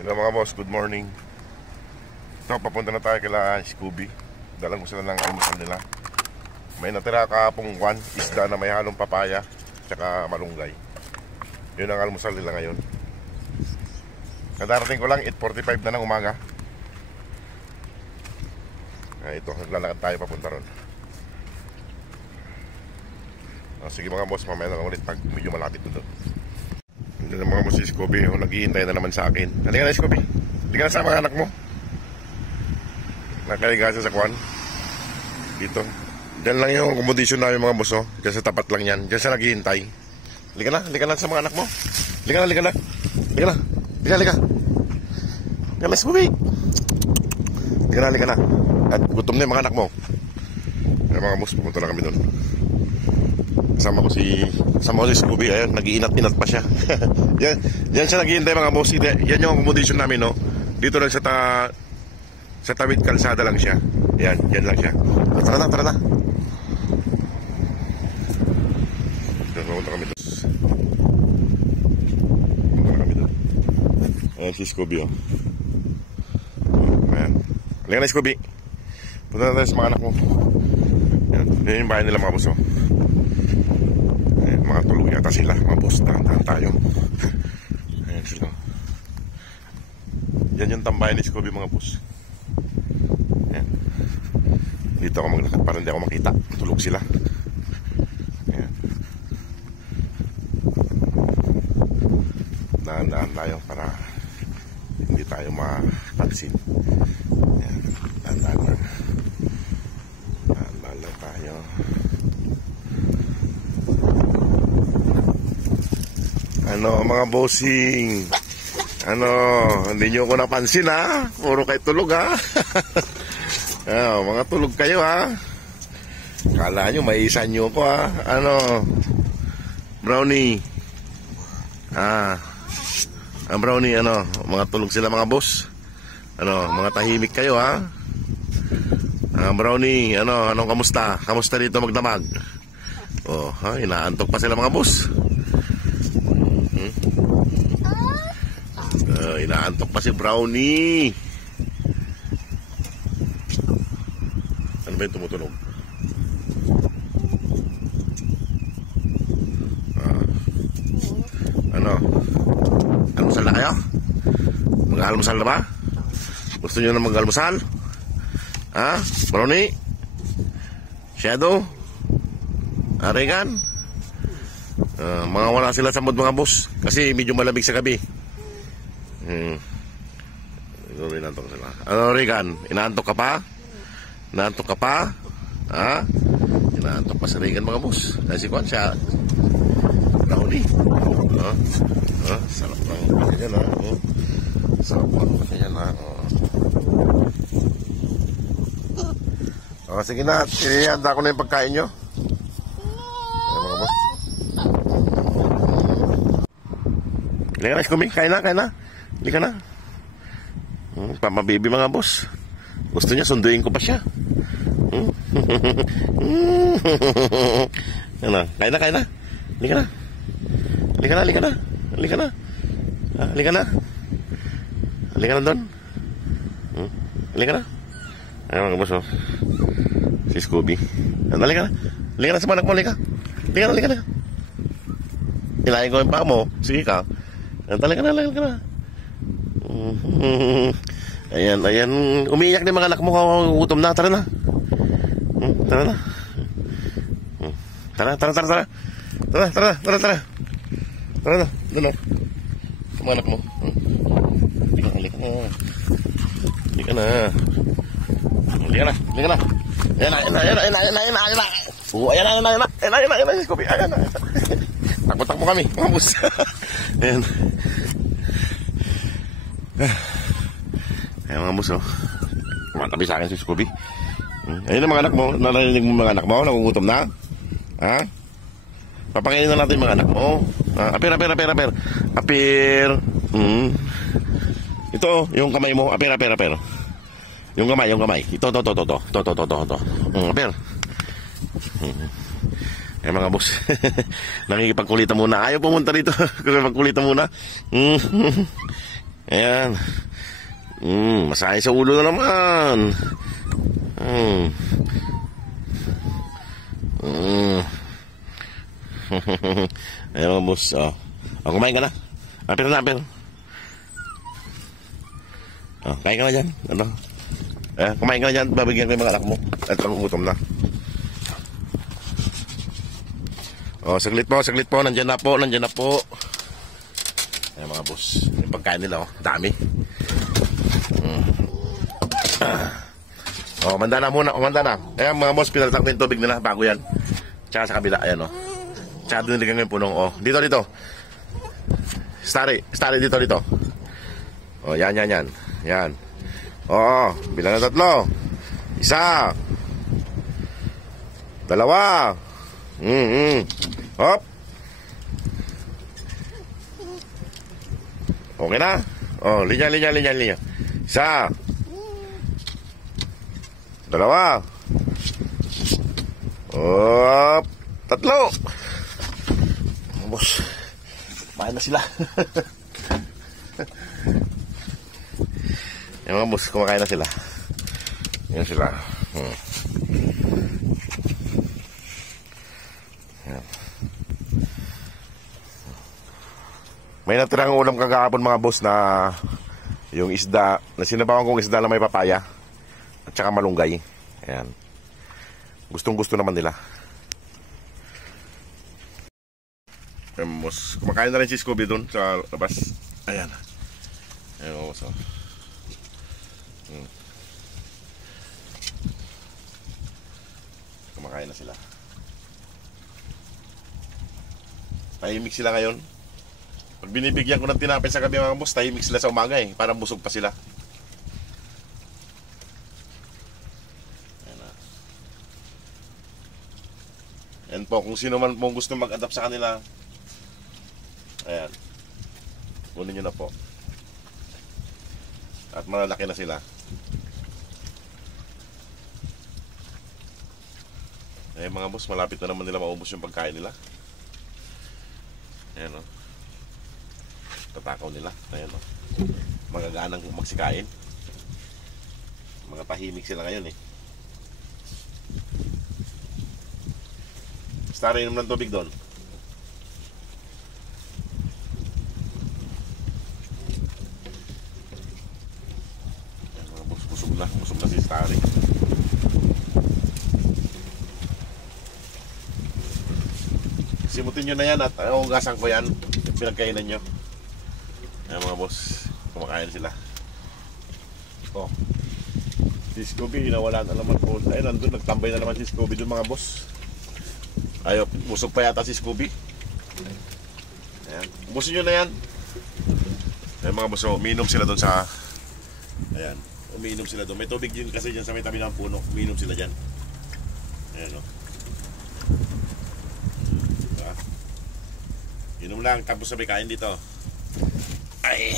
Hello mga boss, good morning. Ito, papunta na tayo kila Scooby. Dalang ko sila ng almusal nila. May natira kahapong isda na may halong papaya tsaka malunggay. Yun ang almusal nila ngayon. Kadarating ko lang 8:45 na ng umaga. Ito, naglalakad tayo papunta ron. Sige mga boss, mamaya na lang ulit pag medyo malapit na doon. Hindi na mga boss si Scooby, naghihintay na naman sa akin. Halika na Scooby, halika na sa mga anak mo. Nakaliga sa kwan dito. Diyan lang yung accommodation namin mga boss. Diyan sa tapat lang yan, diyan siya naghihintay. Halika na sa mga anak mo. Halika na. Halika na Scooby. Halika na. At gutom na yung mga anak mo. Kaya mga boss, pupunta na kami doon. Kasama ko si Scooby. Ayun, nag-iinat-inat pa siya. Yan siya naghihintay mga boss. Yan yung accommodation namin, no. Dito lang sa tawid kalsada lang siya. Yan lang siya. Tara na. Pupunta kami doon. Ayan si Scooby, oh. Ayan. Halika na Scooby. Punta na tayo sa mga anak mo. Yan yung bahay nila mga boss, oh. Ayan, mga tulog yata sila mga boss. Dahan tayo. Ayan sila. Yan yung tambayan ni Scooby mga boss. Ayan. Dito ako maglakad para hindi ako makita. Tulog sila. Ayan. Dahan tayo para hindi tayo mapansin. Ayan. Dahan lang tayo. Mga bossing, hindi nyo ko napansin ha. Puro kayo tulog ha. Mga tulog kayo ha. Kala nyo maisan nyo ko ha. Brownie. Brownie, mga tulog sila mga boss. Mga tahimik kayo ha. Brownie, anong kamusta? Kamusta dito magdamag? Inaantok pa sila mga boss. Inaantok pa si Brownie. Ano ba yung tumutunog? Almusal na kayo? Mag-almusal na ba? Gusto nyo na mag-almusal? Brownie? Shadow? Regan? Mga wala sila sa mood mga boss. Kasi medyo malamig sa gabi. Inaantok sila. Regan? Inaantok ka pa? Inaantok ka pa? Inaantok pa si Regan mga boss. Kasi kwan siya Brownie. Sarap lang kasi yan sarap lang kasi yan sige na, ihanda ko na yung pagkain nyo. Ayan mga boss. Halika na Scooby, kain na. Halika na. Pamabibi mga boss. Gusto niya sunduin ko pa siya. Kain na. Halika na doon. Halika na. Ayan mga boss, si Scooby. Halika na sa manak mo, halika na. Ilahin ko yung paa mo. Sige ka. Halika na. Ayan. Umiiyak na yung mga anak mo. Utom na. Tara na. Tara. Tara na. Doon na. Sa mga anak mo. Halika na. Ayan na. Ayan na, Scooby. Ayan na. Takbo kami, mga boss. Ayan. Ayan mga boss, Matabi sa akin si Scooby. Ayun ang mga anak mo. Narinig mo mga anak mo? Nagugutom na? Papakainin na natin mga anak mo. Apir. Ito, yung kamay mo. Apir. Yung kamay. Ito. Apir. Mga boss. Nakikipagkulitan muna. Ayaw pumunta dito. Nakikipagkulitan muna. Ayan. Masahe sa ulo na naman. Ayan mga boss. Kumain ka na. Apir na, apir. Kain ka na dyan. Ano? Kumain ka na dyan. Babigyan ko yung mga anak mo. At gutom na. Saglit po. Nandyan na po. Ayan mga boss. Yung pagkain nila, dami. Manda na muna. Ayan mga boss, pinalatak na yung tubig nila bago yan. Tsaka sa kabila, ayan Tsaka doon nilagyan yung punong, Dito. Starry, dito. Yan. Yan. Bilang na 3. 1. 2. Hop. Okay na? Linya. 1. 2. Hop. 3. Boss. Kumain na sila. Yung mga boss, kumakain na sila. Yan sila. Yan. May natirang ulam kagahapon mga boss na yung isda, na sinabawan kong isda na may papaya at saka malunggay. Ayan. Gustong-gusto naman nila. Ayan boss, kumakain na rin si Scooby doon sa labas. Ayan. Ayan boss. Kumakain na sila. Tahimik sila ngayon. Pag binibigyan ko ng tinapay sa gabi mga boss, tahimik sila sa umaga parang busog pa sila. Ayan po, kung sino man pong gusto mag-adapt sa kanila, ayan, kunin nyo na po. At malalaki na sila. Mga boss, malapit na naman nila maubos yung pagkain nila. Ayan tatakaw nila. Ayan magaganang magsikain. Mga tahimik sila ngayon Basta inom ng tubig doon. Ayan mga boss, busog na si Starry. Simutin nyo na yan at hugasan ko yan. Pinagkainan nyo. Ayan mga boss, kumakain sila. Si Scooby, nawala na naman po. Ayun, nandun, nagtambay na naman si Scooby doon mga boss. Ayaw, busog pa yata si Scooby. Ayan, ubusin nyo na yan. Ayan mga boss, umiinom sila doon sa... Ayan, umiinom sila doon. May tubig din kasi dyan sa may tabi ng puno. Umiinom sila dyan. Ayan Inom lang, tapos sabi kain dito. Ay.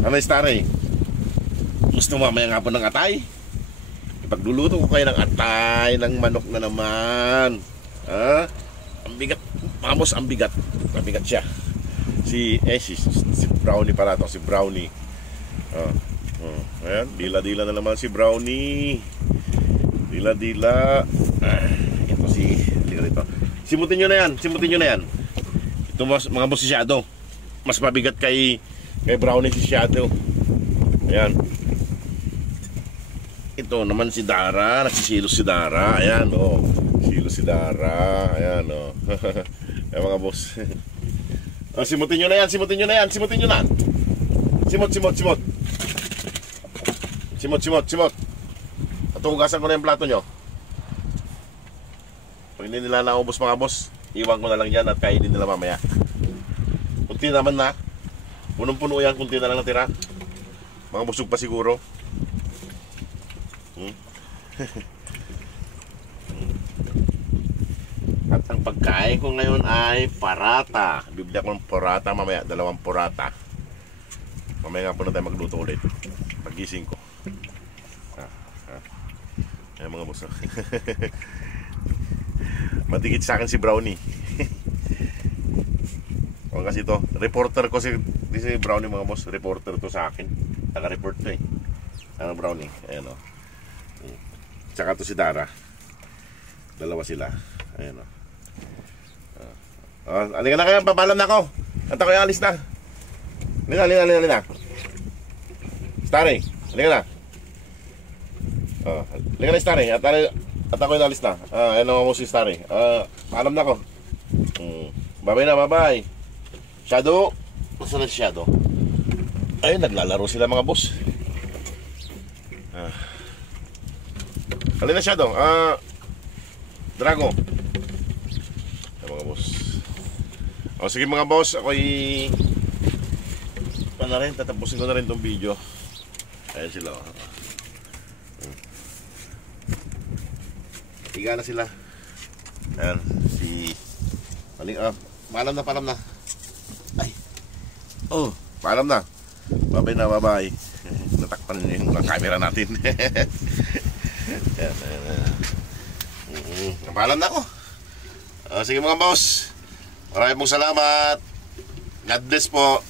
Ano Starry? Gusto mo mamaya nga po ng atay? Ipagluluto ko kayo ng atay ng manok na naman. Ang bigat, mamos, ang bigat. Mabigat siya. Si Brownie pala to, si Brownie. Ayan, dila-dila na naman si Brownie. Dila-dila. Ito si dito. Simutin nyo na yan. Ito mga boss si Shadow. Mas mabigat kay Brownie si Shadow. Ayan. Ito naman si Dara. Nagsisilos si Dara. Ayan Silos si Dara. Ayan Ayan mga boss. Simutin nyo na yan. Simot. At hugasan ko na yung plato nyo. Pag hindi nila naubos mga boss, iwan ko na lang yan at kainin nila mamaya. Kunti naman na. Punong-puno yan, kunti na lang natira. Mga busog pa siguro. At ang pagkain ko ngayon ay parata. Bibili ako ng parata mamaya, 2 parata. Mamaya nga po na tayo magluto ulit. Pagising ko. Ayan mga boss. Matigit sa akin si Brownie. O kasi to, reporter ko si Brownie mga boss. Reporter to sa akin. Taga-report to eh. Ano Brownie? Ayan o. Tsaka to si Dara. Dalawa sila. Ayan o. Halika na kayo, papalam na ako. At ako yung alis na. Halika. Starry, halika na. Halika na Starry. At ako yung alis na. Ano mo si Starry. Paalam na ako. Bye-bye na, bye-bye. Shadow. Saan na si Shadow? Ay, naglalaro sila mga boss. Halika na Shadow. Drago. Mga boss. Sige mga boss, ako'y na rin, tatapusin ko na rin tong video. Ayan sila. Higa na sila. Ayan, si paalam na. Ay. Paalam na. Bye-bye na, bye-bye. Natakpan yung camera natin. Ayan. Paalam na ako. Sige mga boss. Maraming pong salamat. God bless po.